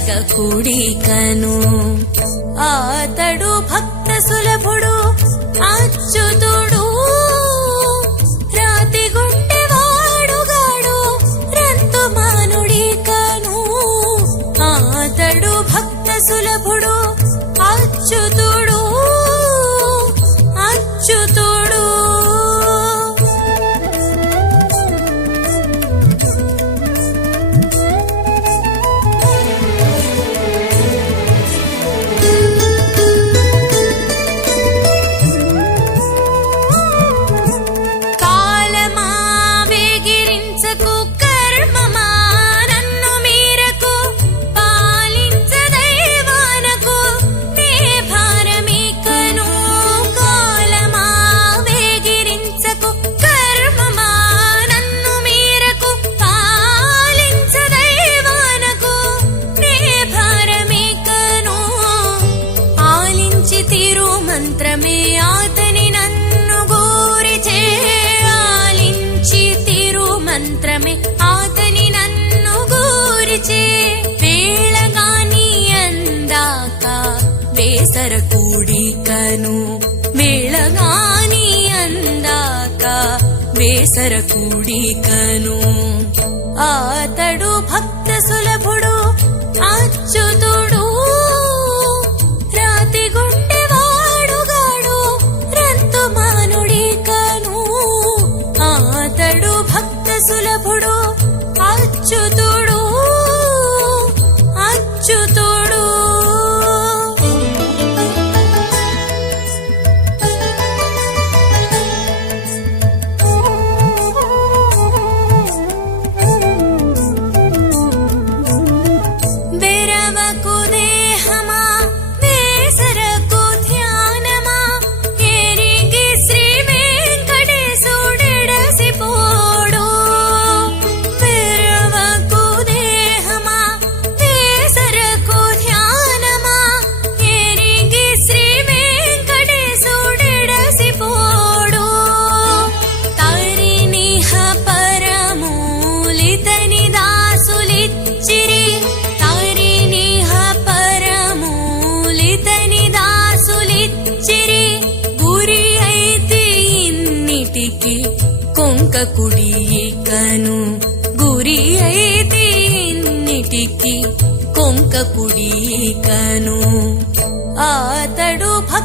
జగ జగకుడికను ఆతడు భక్త సులభుడు అచ్చుతుడు రాతి గుండె వాడుగాడు రంతు మానుడి కను. ఆతడు భక్త సులభుడు అచ్చుతుడు మంత్రమే ఆతని నన్ను గూరిచే వేళగాని అందాక వేసర కూడికను వేళగాని అందాక వేసర కూడికను ఆతడు భక్తి lucu ఇంకొకడి ఇకను గురి అయితే ఎన్నిటికి కొంకకుడి ఇకను భ